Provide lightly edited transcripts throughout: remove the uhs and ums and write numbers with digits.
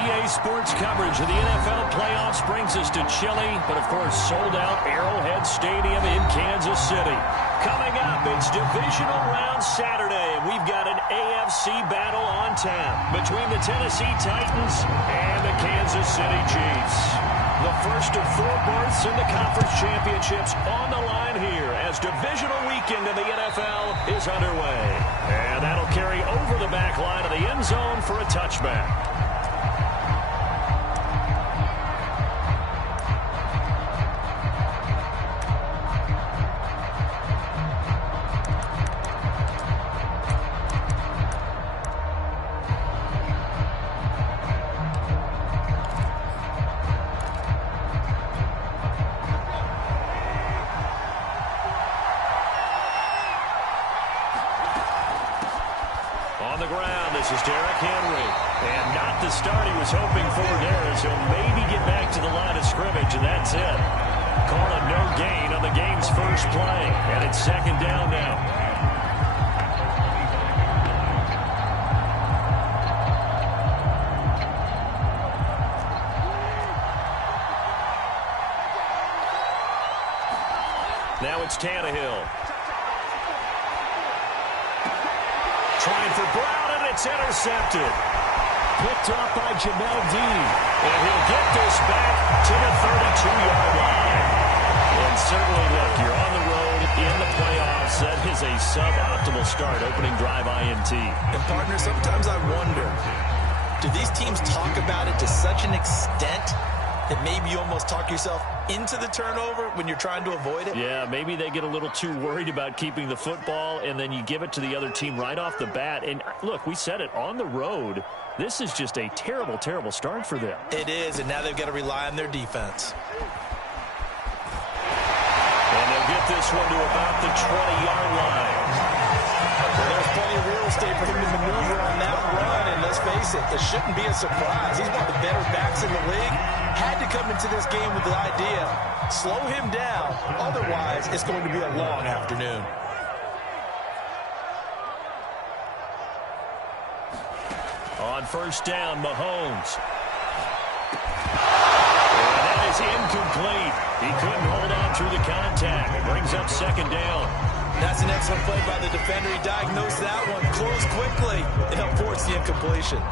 EA Sports coverage of the NFL playoffs brings us to chilly, but of course sold-out Arrowhead Stadium in Kansas City. Coming up, it's Divisional Round Saturday, and we've got an AFC battle on tap between the Tennessee Titans and the Kansas City Chiefs. The first of 4 berths in the conference championships on the line here as divisional weekend in the NFL is underway. And that'll carry over the back line of the end zone for a touchback. This is Derrick Henry, and not the start he was hoping for there, as he'll maybe get back to the line of scrimmage, and that's it. Call it no gain on the game's first play, and it's second down now. Now it's Tannehill. Trying for Brown, and it's intercepted. Picked off by Jamel Dean. And he'll get this back to the 32-yard line. And certainly, look, you're on the road in the playoffs. That is a suboptimal start, opening drive INT. And, partner, sometimes I wonder, do these teams talk about it to such an extent that maybe you almost talk yourself into the turnover when you're trying to avoid it? Yeah, maybe they get a little too worried about keeping the football, and then you give it to the other team right off the bat. And, look, we said it, on the road, this is just a terrible, terrible start for them. It is, and now they've got to rely on their defense. And they'll get this one to about the 20-yard line. Well, there's plenty of real estate for him to maneuver on that run, and let's face it, it shouldn't be a surprise. He's one of the better backs in the league. Had to come into this game with the idea, slow him down, otherwise it's going to be a long afternoon. On first down, Mahomes. And that is incomplete. He couldn't hold on through the contact. It brings up second down. That's an excellent play by the defender. He diagnosed that one, closed quickly, and helped force the incompletion.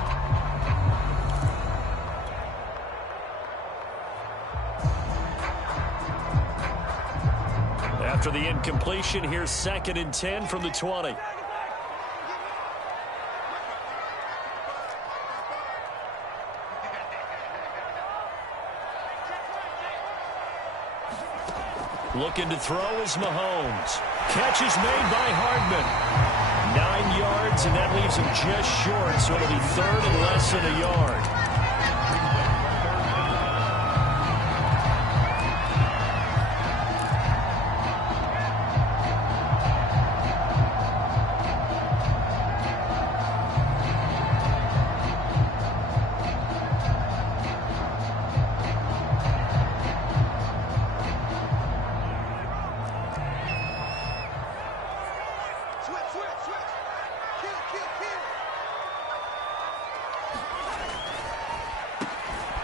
After the incompletion, here's 2nd and 10 from the 20. Looking to throw is Mahomes. Catch is made by Hardman. 9 yards, and that leaves him just short, so it'll be 3rd and less than a yard.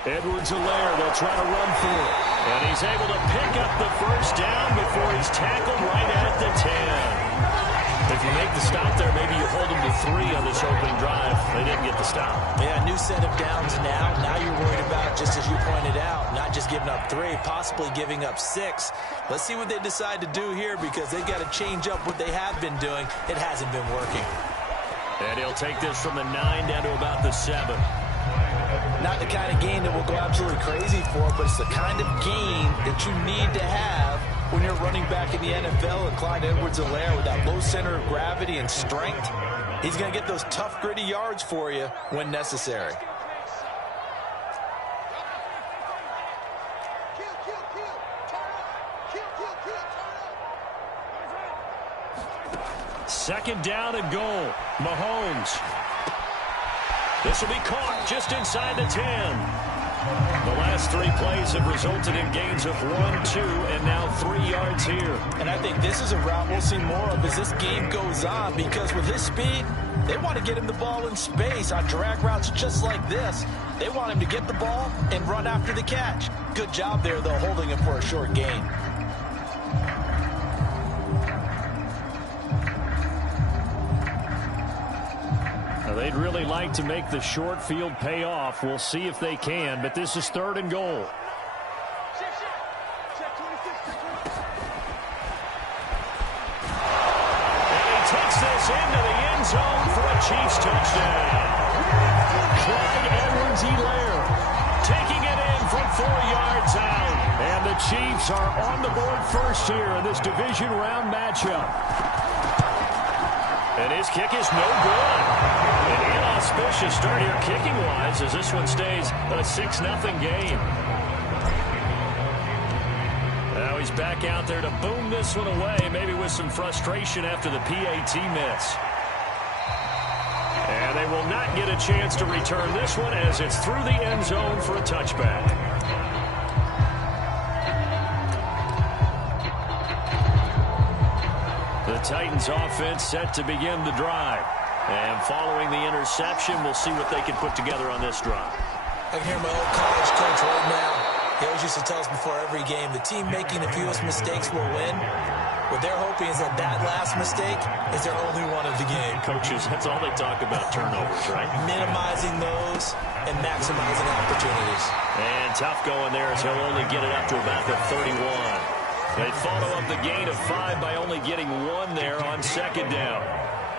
Edwards-Helaire, they'll try to run for it. And he's able to pick up the first down before he's tackled right at the 10. If you make the stop there, maybe you hold them to 3 on this opening drive. They didn't get the stop. Yeah, new set of downs now. Now you're worried about, just as you pointed out, not just giving up 3, possibly giving up 6. Let's see what they decide to do here, because they've got to change up what they have been doing. It hasn't been working. And he'll take this from the 9 down to about the 7. Not the kind of game that will go absolutely crazy for, but it's the kind of game that you need to have when you're running back in the NFL. And Clyde Edwards-Helaire, with that low center of gravity and strength, he's going to get those tough, gritty yards for you when necessary. Second down and goal. Mahomes. This will be caught just inside the 10. The last 3 plays have resulted in gains of 1, 2, and now 3 yards here. And I think this is a route we'll see more of as this game goes on, because with his speed, they want to get him the ball in space on drag routes just like this. They want him to get the ball and run after the catch. Good job there, though, holding him for a short gain. Now, they'd really like to make the short field pay off. We'll see if they can, but this is 3rd and goal. This into the end zone for a Chiefs touchdown. Clyde Edwards-Helaire taking it in from 4 yards out. And the Chiefs are on the board first here in this division round matchup. And his kick is no good. An inauspicious start here kicking-wise as this one stays a 6-0 game. Now he's back out there to boom this one away, maybe with some frustration after the PAT miss. And they will not get a chance to return this one as it's through the end zone for a touchback. The Titans offense set to begin the drive. And following the interception, we'll see what they can put together on this drive. I can hear my old college coach right now. He always used to tell us before every game, the team making the fewest mistakes will win. What they're hoping is that that last mistake is their only one of the game. Coaches, that's all they talk about, turnovers, right? Minimizing those and maximizing opportunities. And tough going there as he'll only get it up to about the 31. They follow up the gain of 5 by only getting 1 there on 2nd down.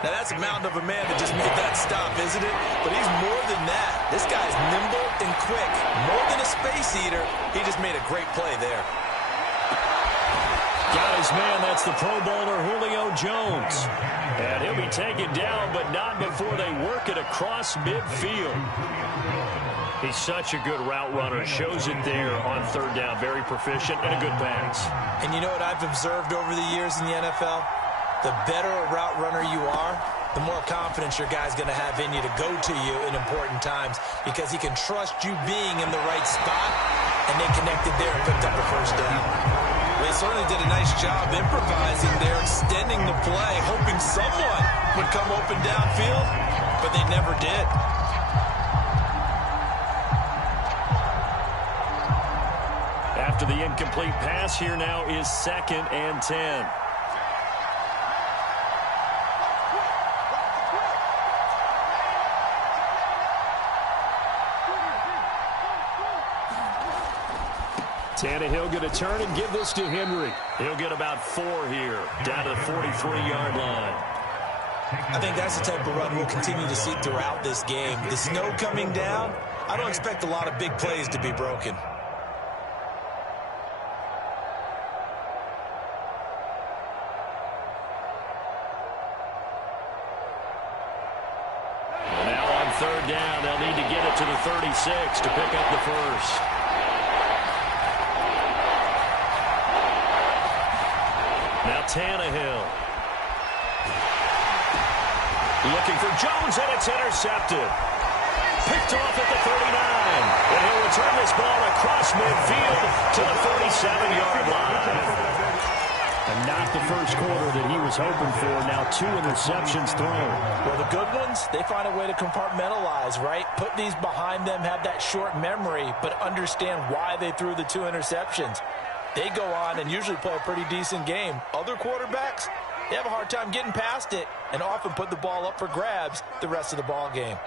Now, that's a mountain of a man that just made that stop, isn't it? But he's more than that. This guy's nimble and quick. More than a space eater, he just made a great play there. Got his man. That's the Pro Bowler Julio Jones. And he'll be taken down, but not before they work it across midfield. He's such a good route runner. Shows it there on 3rd down. Very proficient and a good pass. And you know what I've observed over the years in the NFL? The better a route runner you are, the more confidence your guy's going to have in you to go to you in important times because he can trust you being in the right spot, and they connected there and picked up a 1st down. They certainly did a nice job improvising there, extending the play, hoping someone would come open downfield, but they never did. After the incomplete pass, here now is 2nd and 10. Tannehill going to turn and give this to Henry. He'll get about 4 here, down to the 43-yard line. I think that's the type of run we'll continue to see throughout this game. The snow coming down, I don't expect a lot of big plays to be broken. Now on 3rd down, they'll need to get it to the 36 to pick up the 1st. Now Tannehill. Looking for Jones, and it's intercepted. Picked off at the 39. And he'll return this ball across midfield to the 47-yard line. And not the first quarter that he was hoping for. Now 2 interceptions thrown. Well, the good ones, they find a way to compartmentalize, right? Put these behind them, have that short memory, but understand why they threw the 2 interceptions. They go on and usually play a pretty decent game. Other quarterbacks, they have a hard time getting past it and often put the ball up for grabs the rest of the ball game.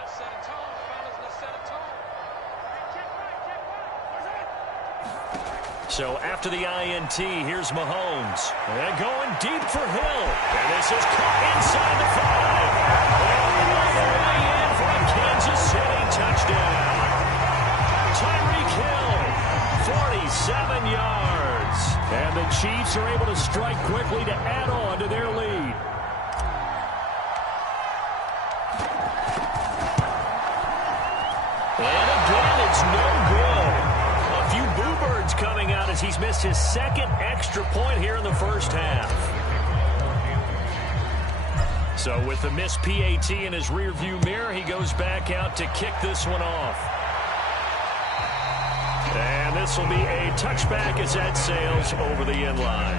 So after the INT, here's Mahomes. And going deep for Hill. And this is caught inside the 5. All the way in for a Kansas City touchdown. Tyreek Hill, 47 yards. And the Chiefs are able to strike quickly to add on to their lead. And again, it's no good. A few boo birds coming out as he's missed his 2nd extra point here in the 1st half. So with the missed PAT in his rearview mirror, he goes back out to kick this one off. And this will be a touchback as that sails over the end line.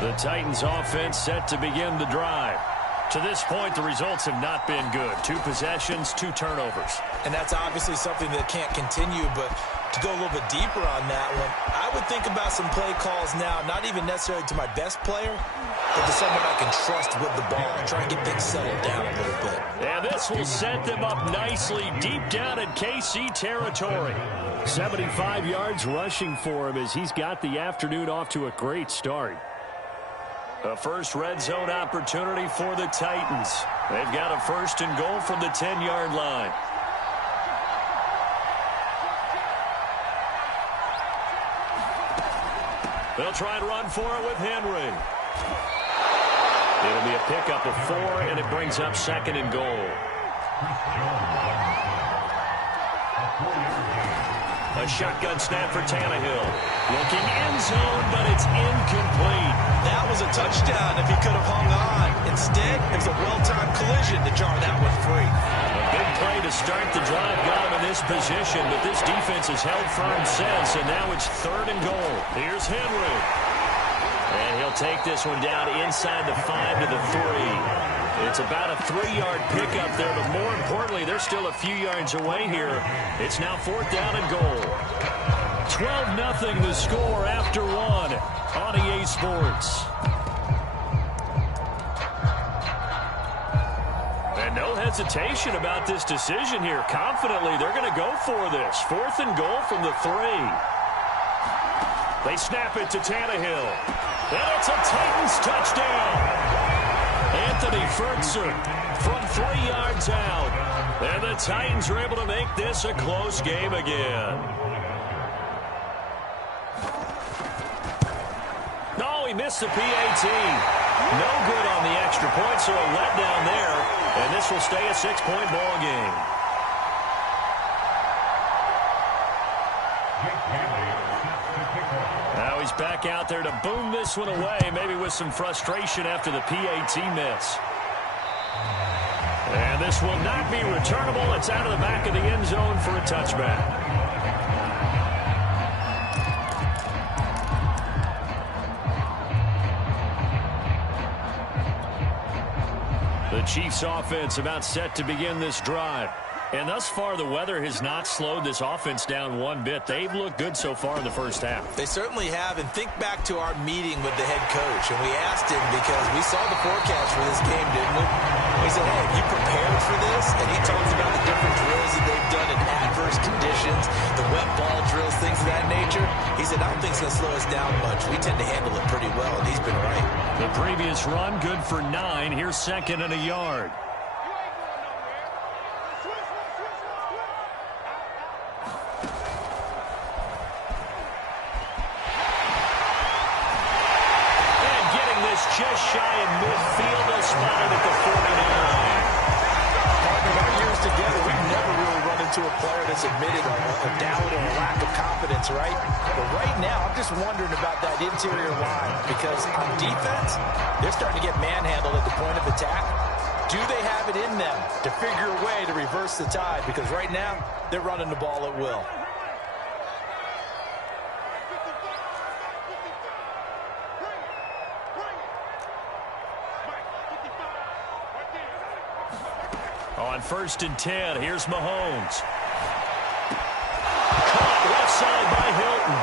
The The Titans offense set to begin the drive. To this point, the results have not been good. 2 possessions, 2 turnovers. And that's obviously something that can't continue, but to go a little bit deeper on that one, I would think about some play calls now, not even necessarily to my best player, but to someone I can trust with the ball and try and get things settled down a little bit. And this will set them up nicely deep down in KC territory. 75 yards rushing for him as he's got the afternoon off to a great start. A first red zone opportunity for the Titans. They've got a 1st and goal from the 10-yard line. They'll try and run for it with Henry. It'll be a pickup of 4, and it brings up 2nd and goal. A shotgun snap for Tannehill. Looking end zone, but it's incomplete. That was a touchdown if he could have hung on. Instead, it was a well-timed collision to jar that one free. A big play to start the drive got him in this position, but this defense has held firm since, and now it's 3rd and goal. Here's Henry. And he'll take this one down inside the 5 to the 3. It's about a 3-yard pickup there, but more importantly, they're still a few yards away here. It's now 4th down and goal. 12-0 the score after 1 on EA Sports. And no hesitation about this decision here. Confidently, they're going to go for this. 4th and goal from the 3. They snap it to Tannehill. And it's a Titans touchdown. Anthony Ferguson from 3 yards out. And the Titans are able to make this a close game again. No, he missed the PAT. No good on the extra point, so a letdown there. And this will stay a 6-point ball game. Now he's back out there to boom this one away, maybe with some frustration after the PAT miss. And this will not be returnable. It's out of the back of the end zone for a touchback. The Chiefs offense about set to begin this drive. And thus far, the weather has not slowed this offense down one bit. They've looked good so far in the first half. They certainly have. And think back to our meeting with the head coach. And we asked him because we saw the forecast for this game, didn't we? We said, hey, have you prepared for this? And he talks about the different drills that they've done in adverse conditions, the wet ball drills, things of that nature. He said, I don't think it's going to slow us down much. We tend to handle it pretty well, and he's been right. The previous run, good for 9. Here's 2nd and a yard. Just shy of midfield, they'll spot it at the 49. Partner, our years together, we've never really run into a player that's admitted a doubt or a lack of confidence, right? But right now, I'm just wondering about that interior line because on defense, they're starting to get manhandled at the point of attack. Do they have it in them to figure a way to reverse the tide? Because right now, they're running the ball at will. On 1st and 10, here's Mahomes. Caught left side by Hilton.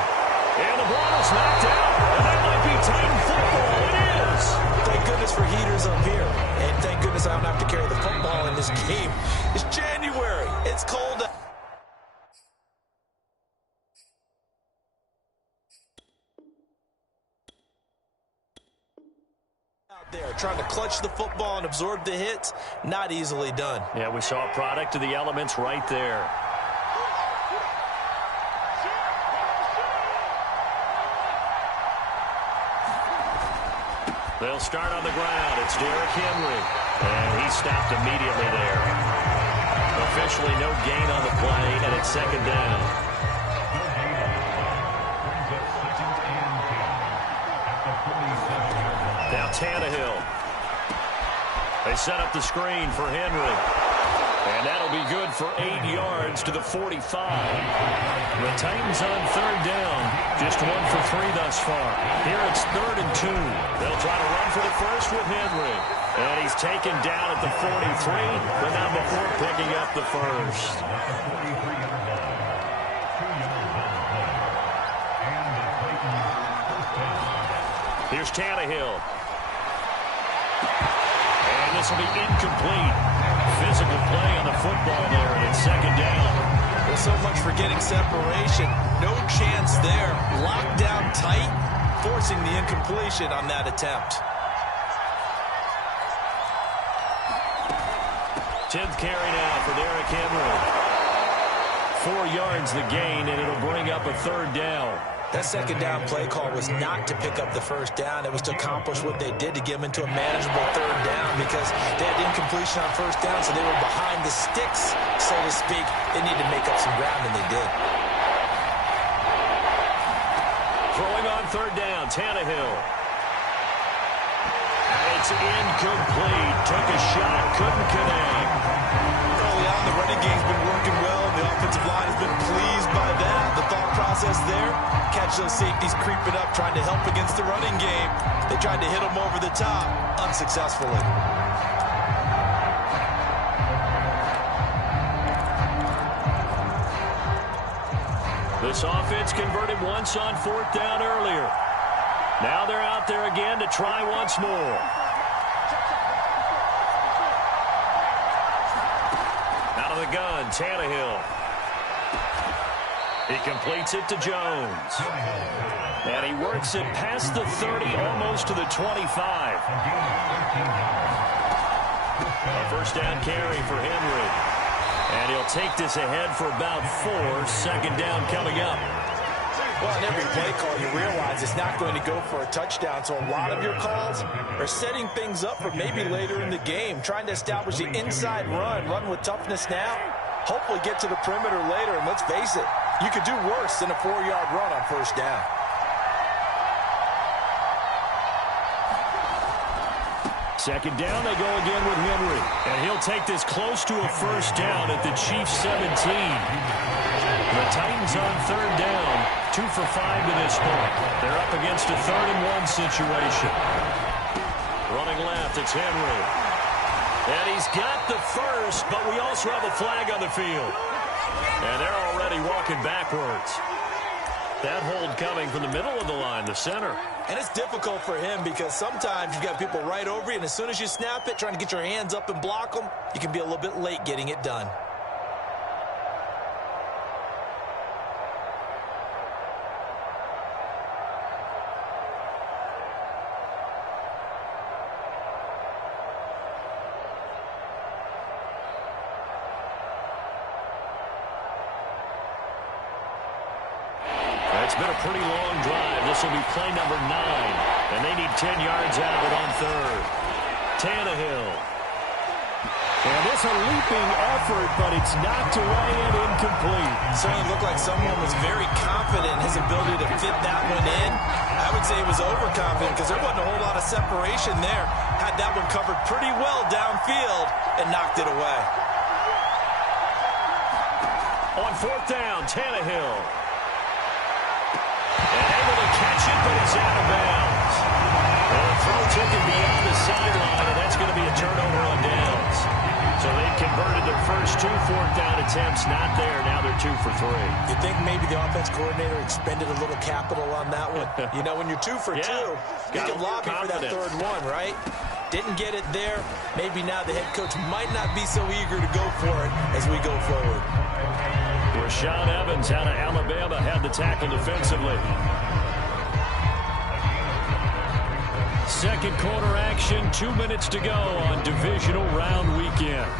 And the ball is knocked out. And that might be Titan football. It is. Thank goodness for heaters up here. And thank goodness I don't have to carry the football in this game. It's January. It's cold out there. Trying to clutch the football and absorb the hits, not easily done. Yeah, we saw a product of the elements right there. They'll start on the ground. It's Derrick Henry. And he stopped immediately there. Officially no gain on the play, and it's 2nd down. Now Tannehill. They set up the screen for Henry. And that'll be good for 8 yards to the 45. The Titans on third down. Just 1 for 3 thus far. Here it's 3rd and 2. They'll try to run for the first with Henry. And he's taken down at the 43, but not before picking up the first. Here's Tannehill. And this will be incomplete. Physical play on the football there, and it's 2nd down. There's so much for getting separation. No chance there. Locked down tight, forcing the incompletion on that attempt. 10th carry now for Derrick Henry. 4 yards the gain, and it'll bring up a 3rd down. That 2nd down play call was not to pick up the 1st down. It was to accomplish what they did to get them into a manageable 3rd down because they had incompletion on 1st down, so they were behind the sticks, so to speak. They needed to make up some ground, and they did. Throwing on 3rd down, Tannehill. It's incomplete. Took a shot, couldn't connect. Early on, the running game's been working well, and the offensive line has been pleased by that. The thought process there, catch those safeties creeping up, trying to help against the running game. They tried to hit them over the top, unsuccessfully. This offense converted once on 4th down earlier. Now they're out there again to try once more. Out of the gun, Tannehill. He completes it to Jones. And he works it past the 30, almost to the 25. A 1st down carry for Henry. And he'll take this ahead for about 4. 2nd down coming up. Well, in every play call, you realize it's not going to go for a touchdown, so a lot of your calls are setting things up for maybe later in the game, trying to establish the inside run with toughness now, hopefully get to the perimeter later, and let's face it, you could do worse than a 4-yard run on 1st down. Second down, they go again with Henry, and he'll take this close to a 1st down at the Chiefs' 17. The Titans on 3rd down, 2 for 5 to this point. They're up against a 3rd and 1 situation. Running left, it's Henry. And he's got the first, but we also have a flag on the field. And they're already walking backwards. That hold coming from the middle of the line, the center. And it's difficult for him because sometimes you got people right over you, and as soon as you snap it, trying to get your hands up and block them, you can be a little bit late getting it done. It's been a pretty long drive. This will be play number 9. And they need 10 yards out of it on 3rd. Tannehill. And it's a leaping effort, but it's knocked away and incomplete. Certainly looked like someone was very confident in his ability to fit that one in. I would say he was overconfident because there wasn't a whole lot of separation there. Had that one covered pretty well downfield and knocked it away. On 4th down, Tannehill. And able to catch it, but it's out of bounds. And the throw took it beyond the sideline, and that's going to be a turnover on downs. So they've converted their first 2 4th down attempts. Not there. Now they're 2 for 3. You think maybe the offense coordinator expended a little capital on that one? You know, when you're 2 for 2, you can lobby for that 3rd one, right? Didn't get it there. Maybe now the head coach might not be so eager to go for it as we go forward. Rashaan Evans out of Alabama had the tackle defensively. Second quarter action, 2 minutes to go on divisional round weekend.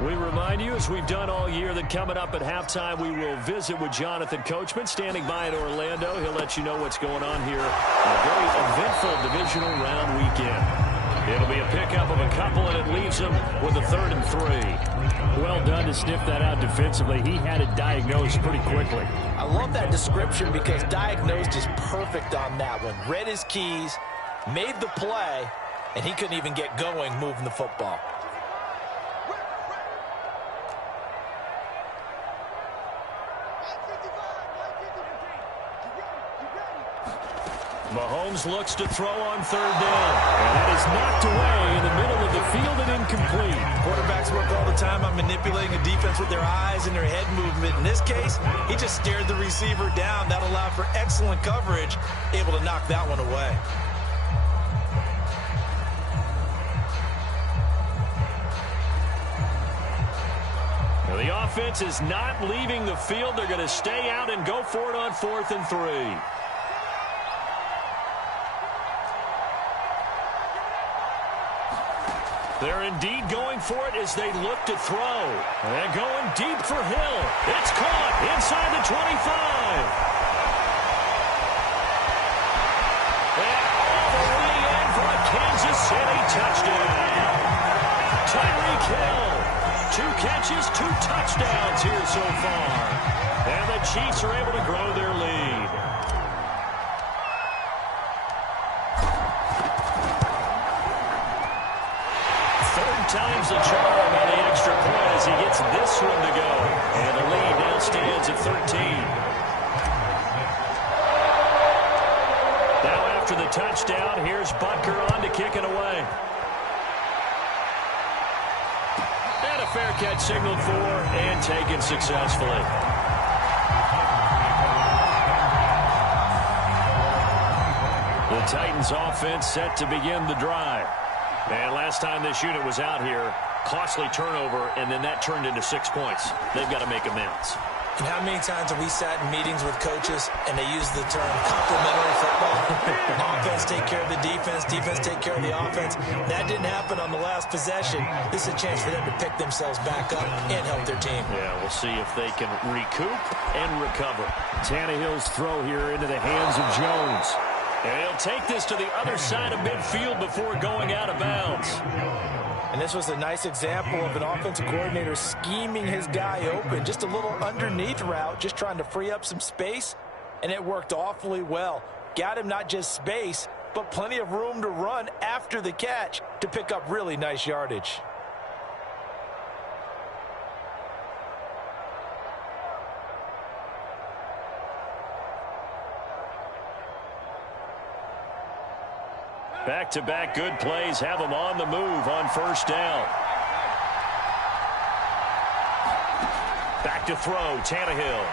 We remind you, as we've done all year, that coming up at halftime, we will visit with Jonathan Coachman, standing by in Orlando. He'll let you know what's going on here in a very eventful divisional round weekend. It'll be a pickup of a couple, and it leaves them with a 3rd and 3. Well done to sniff that out defensively. He had it diagnosed pretty quickly. I love that description because diagnosed is perfect on that one. Read his keys, made the play, and he couldn't even get going moving the football. Mahomes looks to throw on third down. And it is knocked away in the middle of the field and incomplete. Quarterbacks work all the time on manipulating the defense with their eyes and their head movement. In this case, he just stared the receiver down. That allowed for excellent coverage, able to knock that one away. Now the offense is not leaving the field. They're going to stay out and go for it on 4th and 3. They're indeed going for it as they look to throw. And going deep for Hill. It's caught inside the 25. And all the way in for a Kansas City touchdown. Tyreek Hill. 2 catches, 2 touchdowns here so far. And the Chiefs are able to grow their lead. Time's the charm on the extra point as he gets this one to go. And the lead now stands at 13. Now after the touchdown, here's Butker on to kick it away. And a fair catch signaled for and taken successfully. The Titans offense set to begin the drive. And last time this unit was out here, costly turnover, and then that turned into 6 points. They've got to make amends. And how many times have we sat in meetings with coaches and they use the term complementary football? Offense take care of the defense, defense take care of the offense. That didn't happen on the last possession. This is a chance for them to pick themselves back up and help their team. Yeah, we'll see if they can recoup and recover. Tannehill's throw here into the hands of Jones. And he'll take this to the other side of midfield before going out of bounds. And this was a nice example of an offensive coordinator scheming his guy open. Just a little underneath route, just trying to free up some space. And it worked awfully well. Got him not just space, but plenty of room to run after the catch to pick up really nice yardage. Back-to-back good plays have them on the move on first down. Back to throw, Tannehill.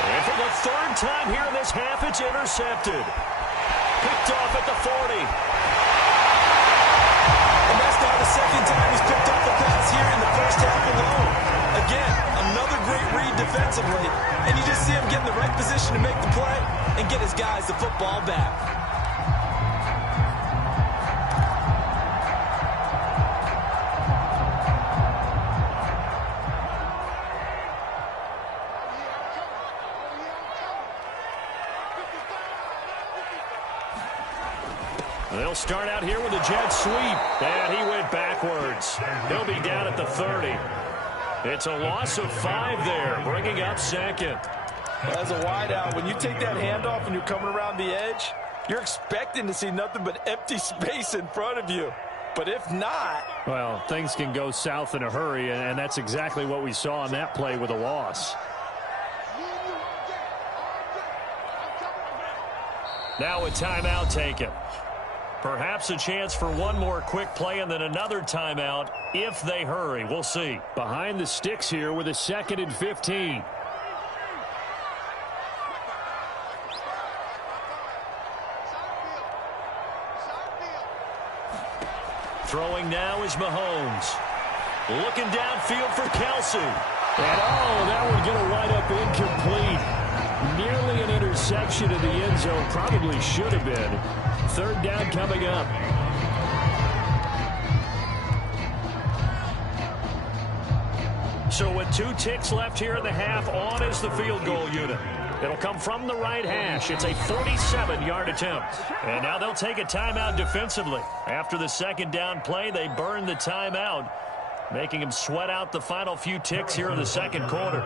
And for the 3rd time here in this half, it's intercepted. Picked off at the 40. And that's now the 2nd time he's picked up the pass here in the first half alone. Again, another great read defensively. And you just see him get in the right position to make the play and get his guys the football back. They'll start out here with a jet sweep. And he went backwards. He'll be down at the 30. It's a loss of 5 there, bringing up 2nd. As a wideout, when you take that handoff and you're coming around the edge, you're expecting to see nothing but empty space in front of you. But if not... Well, things can go south in a hurry, and that's exactly what we saw on that play with a loss. Now a timeout taken. Perhaps a chance for one more quick play and then another timeout if they hurry. We'll see. Behind the sticks here with a 2nd and 15. Throwing now is Mahomes. Looking downfield for Kelsey. And that one going to wind up incomplete. Nearly an interception in the end zone. Probably should have been. 3rd down coming up. So with 2 ticks left here in the half, on is the field goal unit. It'll come from the right hash. It's a 47-yard attempt. And now they'll take a timeout defensively. After the 2nd down play, they burn the timeout. making him sweat out the final few ticks here in the second quarter.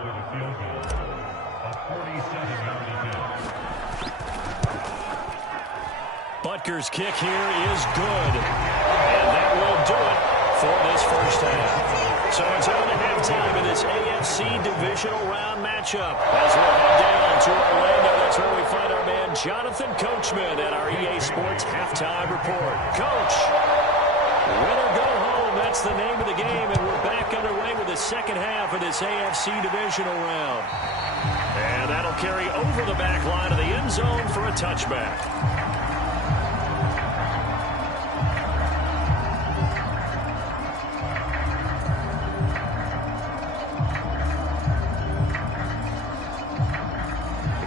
Butker's kick here is good. And that will do it for this first half. So it's on to halftime in this AFC divisional round matchup. As we'll head down to Orlando, that's where we find our man Jonathan Coachman at our EA Sports Halftime Report. Coach, win or go home, that's the name of the game, and we're back underway with the second half of this AFC divisional round. And that'll carry over the back line of the end zone for a touchback.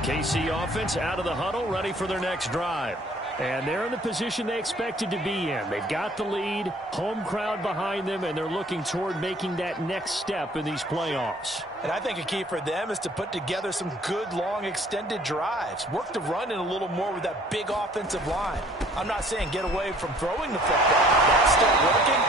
KC offense out of the huddle, ready for their next drive. And they're in the position they expected to be in. They've got the lead, home crowd behind them, and they're looking toward making that next step in these playoffs. And I think a key for them is to put together some good, long, extended drives. Work the run in a little more with that big offensive line. I'm not saying get away from throwing the football. That's still working,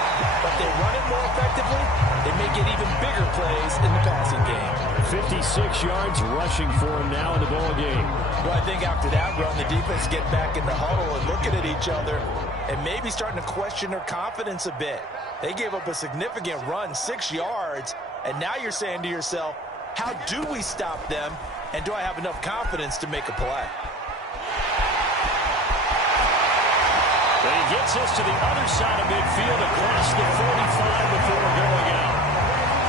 but they run it more effectively. They may get even bigger plays in the passing game. 56 yards rushing for him now in the ball game. Well, I think after that run, the defense get back in the huddle and looking at each other and maybe starting to question their confidence a bit. They gave up a significant run, 6 yards, and now you're saying to yourself, how do we stop them, and do I have enough confidence to make a play? But he gets us to the other side of midfield across the 45 before going out.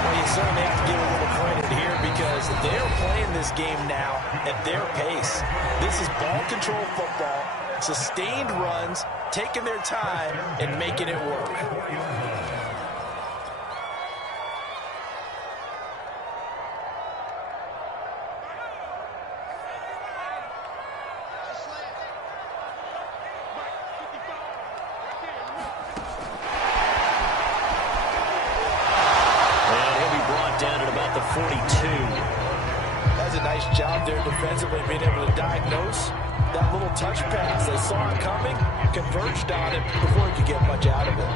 Well, you certainly have to give a little credit here because they're playing this game now at their pace. This is ball control football, sustained runs, taking their time and making it work. Down at about the 42. That's a nice job there defensively, being able to diagnose that little touch pass. They saw it coming, converged on it before he could get much out of it.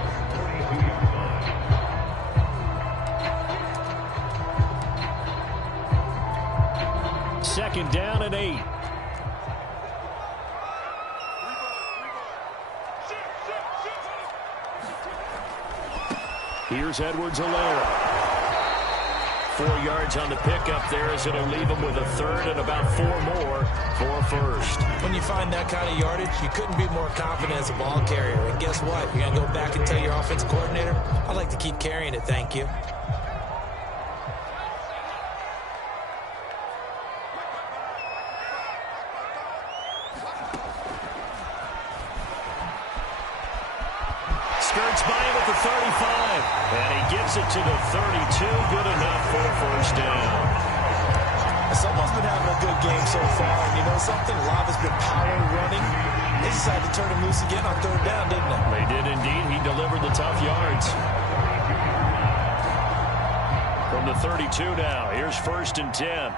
Second down and 8. Here's Edwards-Helaire. 4 yards on the pickup there as it'll leave him with a third and about 4 more for first. When you find that kind of yardage, you couldn't be more confident as a ball carrier. And guess what? You're going to go back and tell your offensive coordinator, I'd like to keep carrying it, thank you. Skirts by him at the 35. And he gives it to the 32. Good enough for a first down. Someone's been having a good game so far. And you know something? Lava's been power running. They decided to turn him loose again on third down, didn't they? They did indeed. He delivered the tough yards. From the 32 now. Here's first and 10.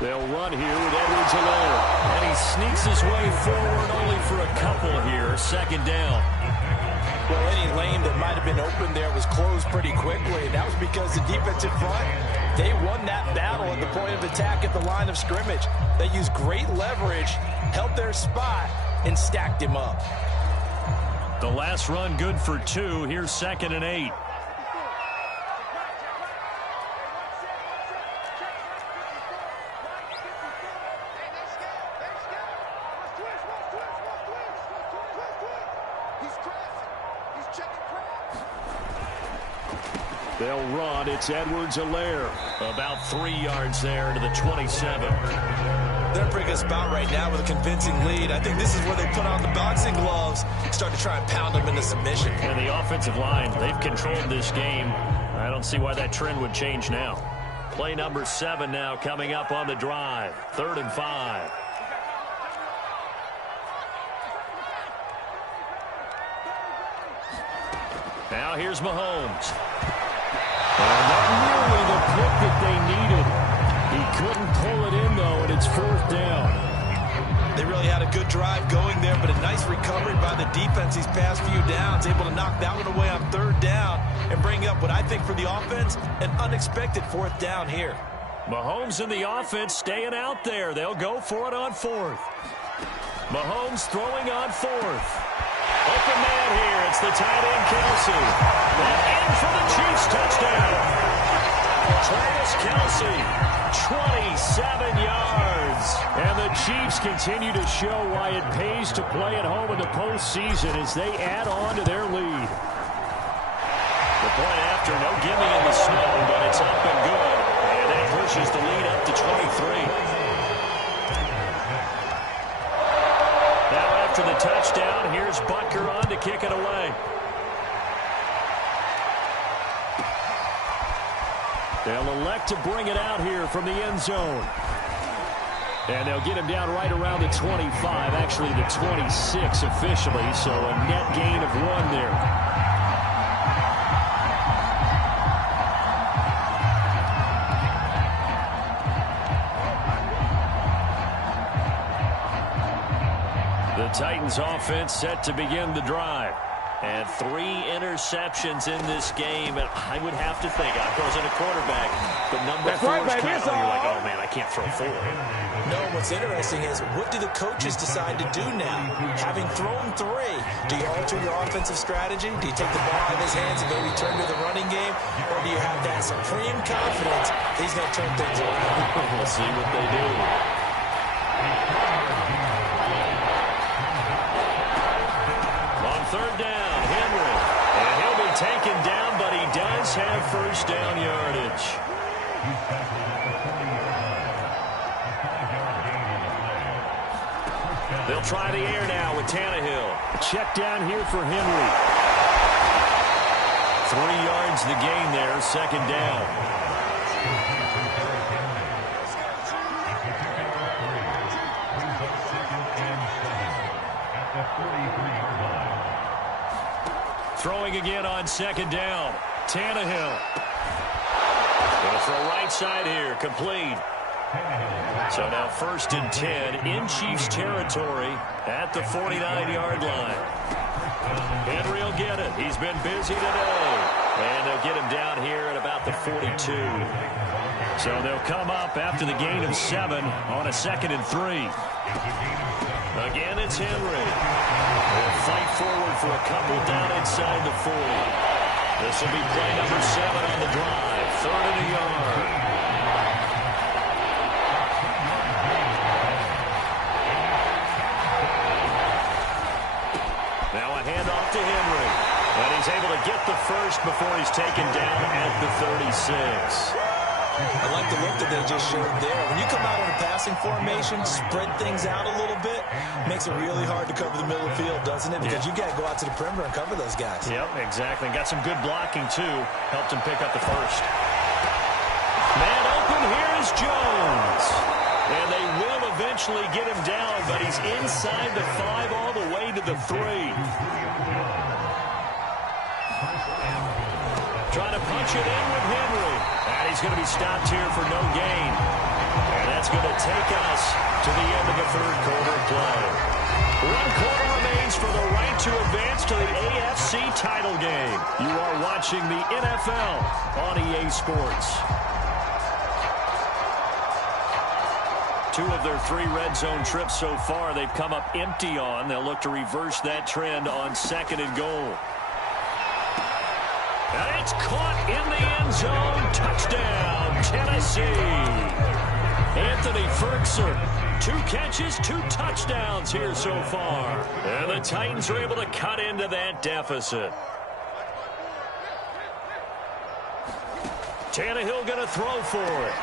They'll run here with Edwards-Helaire. And he sneaks his way forward only for a couple here. Second down. Well, any lane that might have been open there was closed pretty quickly. And that was because the defensive front, they won that battle at the point of attack at the line of scrimmage. They used great leverage, held their spot, and stacked him up. The last run good for 2. Here's second and 8. They'll run. It's Edwards-Helaire. About 3 yards there to the 27. They're in a pretty good spot right now with a convincing lead. I think this is where they put on the boxing gloves, start to try and pound them into submission. And the offensive line, they've controlled this game. I don't see why that trend would change now. Play number 7 now coming up on the drive. 3rd and 5. Now here's Mahomes. And not nearly the pick that they needed. He couldn't pull it in, though, and it's 4th down. They really had a good drive going there, but a nice recovery by the defense these past few downs, able to knock that one away on 3rd down and bring up what I think for the offense, an unexpected 4th down here. Mahomes and the offense staying out there. They'll go for it on 4th. Mahomes throwing on 4th. Open man here. It's the tight end, Kelsey. And in for the Chiefs touchdown. Travis Kelsey, 27 yards. And the Chiefs continue to show why it pays to play at home in the postseason as they add on to their lead. The point after, no gimme in the snow, but it's up and good. And that pushes the lead up to 23. After the touchdown, here's Butker on to kick it away. They'll elect to bring it out here from the end zone. And they'll get him down right around the 25, actually the 26 officially, so a net gain of 1 there. The Titans offense set to begin the drive. And 3 interceptions in this game. And I would have to think, I wasn't a quarterback, but number 4 is kind of, you're like, oh man, I can't throw 4. No, what's interesting is, what do the coaches decide to do now? Having thrown 3, do you alter your offensive strategy? Do you take the ball out of his hands and maybe turn to the running game? Or do you have that supreme confidence he's going to turn things around? We'll see what they do. On 3rd down, Henry. And he'll be taken down, but he does have 1st down yardage. They'll try the air now with Tannehill. Check down here for Henry. 3 yards the gain there, 2nd down. Throwing again on 2nd down. Tannehill. Going to throw right side here. Complete. So now 1st and 10 in Chiefs territory at the 49-yard line. Henry will get it. He's been busy today. And they'll get him down here at about the 42. So they'll come up after the gain of 7 on a 2nd and 3. Again, it's Henry. They'll fight forward for a couple down inside the 40. This will be play number 7 on the drive. 3rd and a yard. Now a handoff to Henry. And he's able to get the 1st before he's taken down at the 36. I like the look that they just showed there. When you come out in a passing formation, spread things out a little bit, makes it really hard to cover the middle of the field, doesn't it? Because you got to go out to the perimeter and cover those guys. Yep, exactly. Got some good blocking, too. Helped him pick up the 1st. Man open, here is Jones. And they will eventually get him down, but he's inside the 5 all the way to the 3. Trying to punch it in with Henry. And he's going to be stopped here for no gain. And that's going to take us to the end of the 3rd quarter play. 1 quarter remains for the right to advance to the AFC title game. You are watching the NFL on EA Sports. 2 of their 3 red zone trips so far they've come up empty on. They'll look to reverse that trend on 2nd and goal. And it's caught in the end zone. Touchdown, Tennessee. Anthony Ferguson, 2 catches, 2 touchdowns here so far. And the Titans are able to cut into that deficit. Tannehill going to throw for it.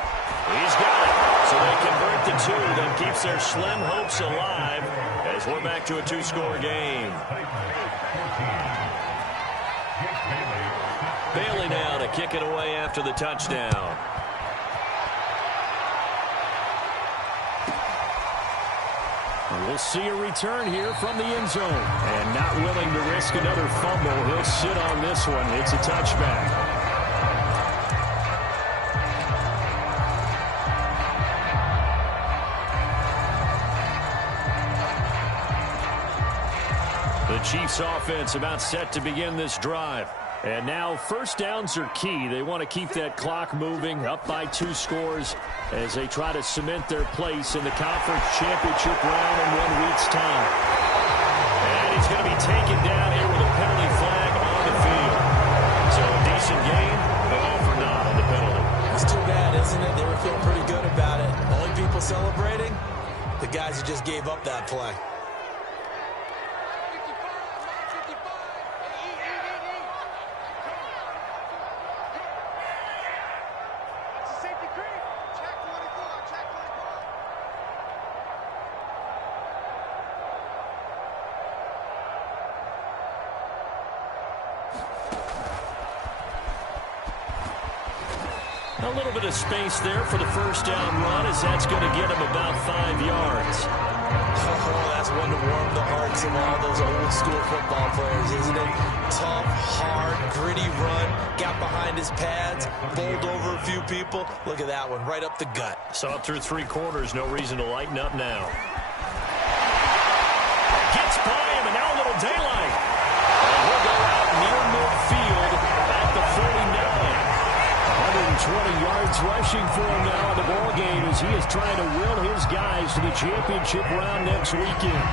He's got it. So they convert the 2. That keeps their slim hopes alive as we're back to a 2-score game. Bailey now to kick it away after the touchdown. We'll see a return here from the end zone. And not willing to risk another fumble, he'll sit on this one. It's a touchback. The Chiefs offense about set to begin this drive. And now first downs are key. They want to keep that clock moving, up by 2 scores as they try to cement their place in the conference championship round in 1 week's time. And he's going to be taken down here with a penalty flag on the field. So a decent gain, but all for naught on the penalty. It's too bad, isn't it? They were feeling pretty good about it. Only people celebrating, the guys who just gave up that play. A little bit of space there for the first down run as that's going to get him about 5 yards. Oh, that's one to warm the hearts of all those old school football players, isn't it? Tough, hard, gritty run, got behind his pads, bowled over a few people. Look at that one, right up the gut. Saw it through 3 quarters, no reason to lighten up now. Gets by him, and now a little daylight. And he'll go out near midfield at the 49. 120 yards rushing for him now in the ball game as he is trying to will his guys to the championship round next weekend.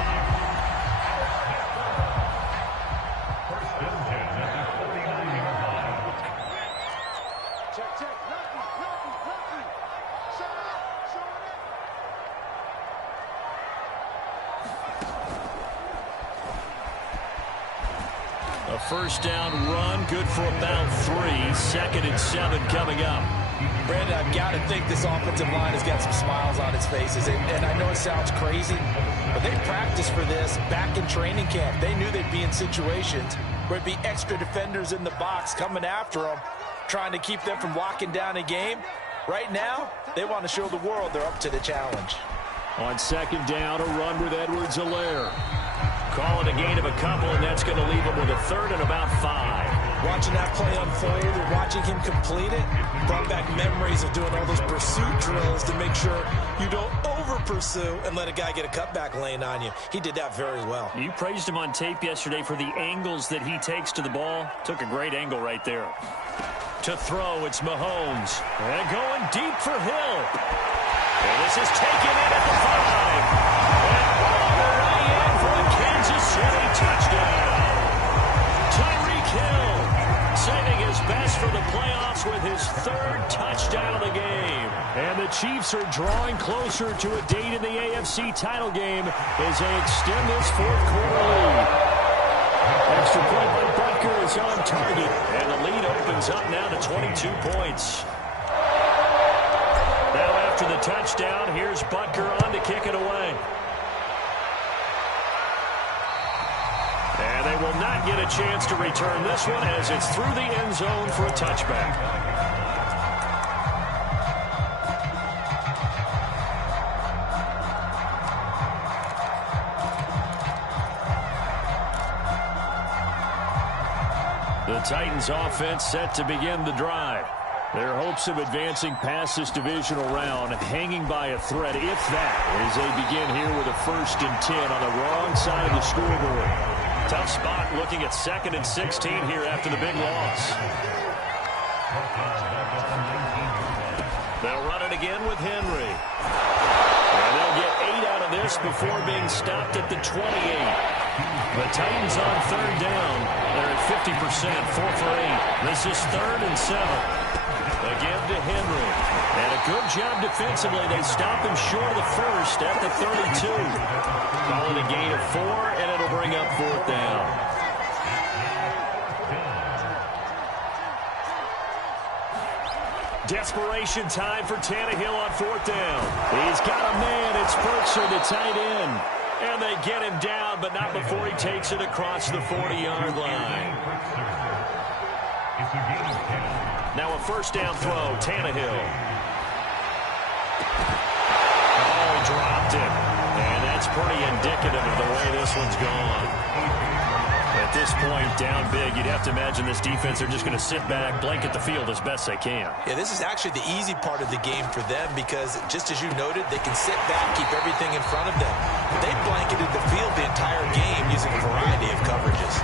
A first down run, good for about 3. 2nd and 7 coming up. Brandon, I've got to think this offensive line has got some smiles on its faces. And I know it sounds crazy, but they practiced for this back in training camp. They knew they'd be in situations where it'd be extra defenders in the box coming after them, trying to keep them from locking down a game. Right now, they want to show the world they're up to the challenge. On 2nd down, a run with Edwards-Helaire. Call it a gain of a couple, and that's going to leave him with a 3rd and about 5. Watching that play unfold and watching him complete it brought back memories of doing all those pursuit drills to make sure you don't over-pursue and let a guy get a cutback lane on you. He did that very well. You praised him on tape yesterday for the angles that he takes to the ball. Took a great angle right there. To throw, it's Mahomes. And going deep for Hill. And this is taken in at the 5. And all the way in for a Kansas City touchdown. Tyreek Hill saving his best for the playoffs with his 3rd touchdown of the game. And the Chiefs are drawing closer to a date in the AFC title game as they extend this 4th quarter lead. Extra point by Butker is on target, and the lead opens up now to 22 points. Now after the touchdown, here's Butker on to kick it away. And they will not get a chance to return this one as it's through the end zone for a touchback. The Titans offense set to begin the drive. Their hopes of advancing past this divisional round hanging by a thread, if that, as they begin here with a 1st and 10 on the wrong side of the scoreboard. Tough spot looking at 2nd and 16 here after the big loss. They'll run it again with Henry. And they'll get 8 out of this before being stopped at the 28. The Titans on 3rd down. They're at 50%, 4 for 8. This is 3rd and 7. Again to Henry. And a good job defensively. They stop him short of the 1st at the 32. Call it a gain of 4, and it'll bring up 4th down. Desperation time for Tannehill on 4th down. He's got a man. It's Burks, the tight end. And they get him down, but not before he takes it across the 40-yard line. Now a 1st down throw, Tannehill. Oh, he dropped it. And that's pretty indicative of the way this one's gone. At this point, down big, you'd have to imagine this defense are just going to sit back, blanket the field as best they can. Yeah, this is actually the easy part of the game for them because, just as you noted, they can sit back, keep everything in front of them. But they blanketed the field the entire game using a variety of coverages.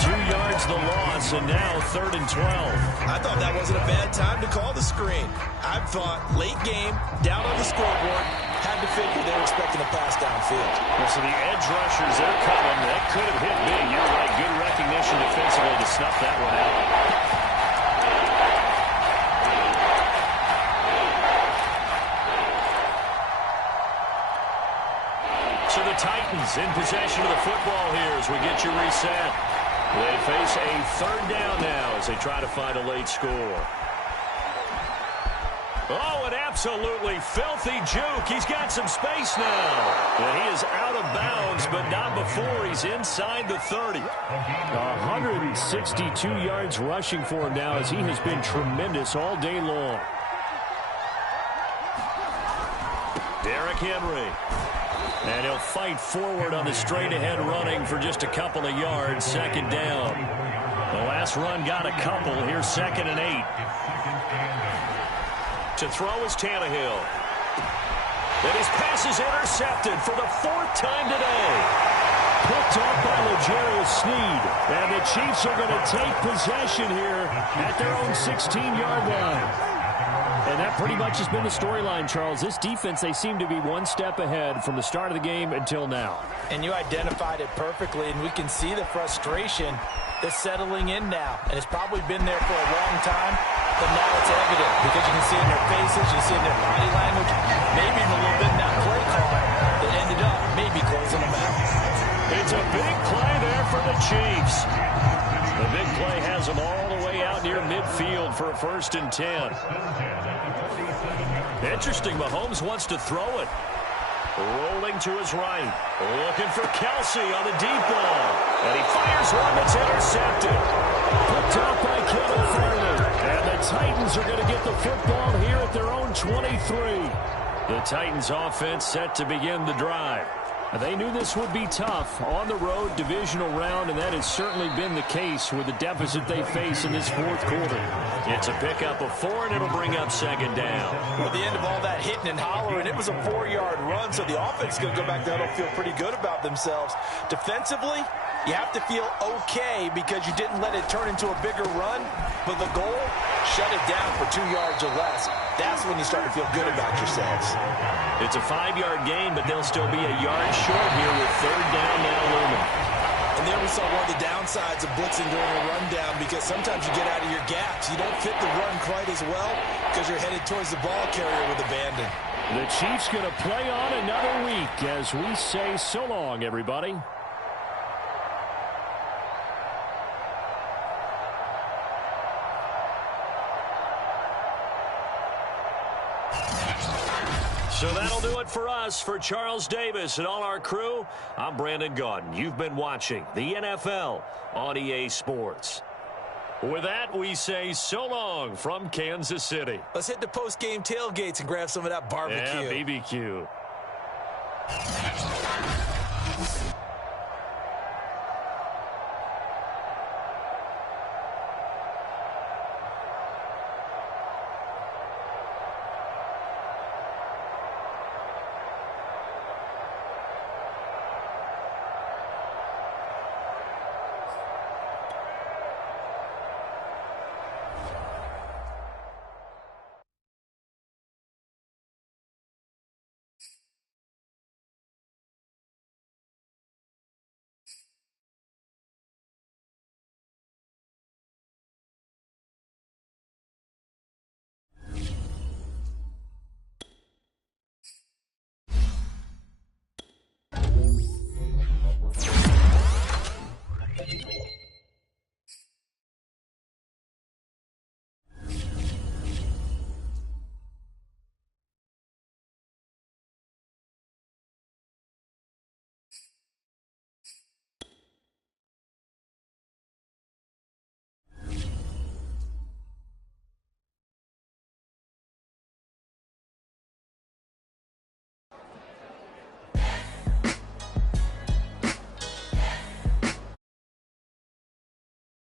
2 yards the loss, and now 3rd and 12. I thought that wasn't a bad time to call the screen. I thought late game, down on the scoreboard, had to figure they were expecting a pass downfield. Well, so the edge rushers, they're coming. That could have hit big. You're right. Good recognition defensively to snuff that one out. So the Titans in possession of the football here as we get you reset. They face a 3rd down now as they try to find a late score. Oh, an absolutely filthy juke. He's got some space now. And he is out of bounds, but not before he's inside the 30. 162 yards rushing for him now as he has been tremendous all day long. Derrick Henry. And he'll fight forward on the straight-ahead running for just a couple of yards. 2nd down. The last run got a couple. Here's 2nd and 8. To throw is Tannehill. And his pass is intercepted for the 4th time today. Picked off by L'Jarius Sneed. And the Chiefs are going to take possession here at their own 16-yard line. And that pretty much has been the storyline, Charles. This defense, they seem to be one step ahead from the start of the game until now. And you identified it perfectly, and we can see the frustration that's settling in now. And it's probably been there for a long time, but now it's evident because you can see it in their faces, you see it in their body language, maybe even a little bit in that play call that ended up maybe closing them out. It's a big play there for the Chiefs. The big play has them all the way out near midfield for a 1st and 10. Interesting, Mahomes wants to throw it. Rolling to his right. Looking for Kelsey on the deep ball. And he fires one that's intercepted. Picked off by Kevin Farley. And the Titans are going to get the football here at their own 23. The Titans offense set to begin the drive. They knew this would be tough on the road divisional round, and that has certainly been the case with the deficit they face in this 4th quarter. It's a pickup of 4, and it'll bring up 2nd down. Well, at the end of all that hitting and hollering, it was a 4-yard run, so the offense is going to go back there and feel pretty good about themselves. Defensively, you have to feel okay because you didn't let it turn into a bigger run, but the goal, shut it down for 2 yards or less. That's when you start to feel good about yourselves. It's a 5-yard gain, but they'll still be a yard short here with 3rd down now looming. And there we saw one of the downsides of blitzing during a rundown because sometimes you get out of your gaps. You don't fit the run quite as well because you're headed towards the ball carrier with abandon. The Chiefs going to play on another week as we say so long, everybody. So that'll do it for us. For Charles Davis and all our crew, I'm Brandon Gaudin. You've been watching the NFL on EA Sports. With that, we say so long from Kansas City. Let's hit the post-game tailgates and grab some of that barbecue. Yeah, BBQ.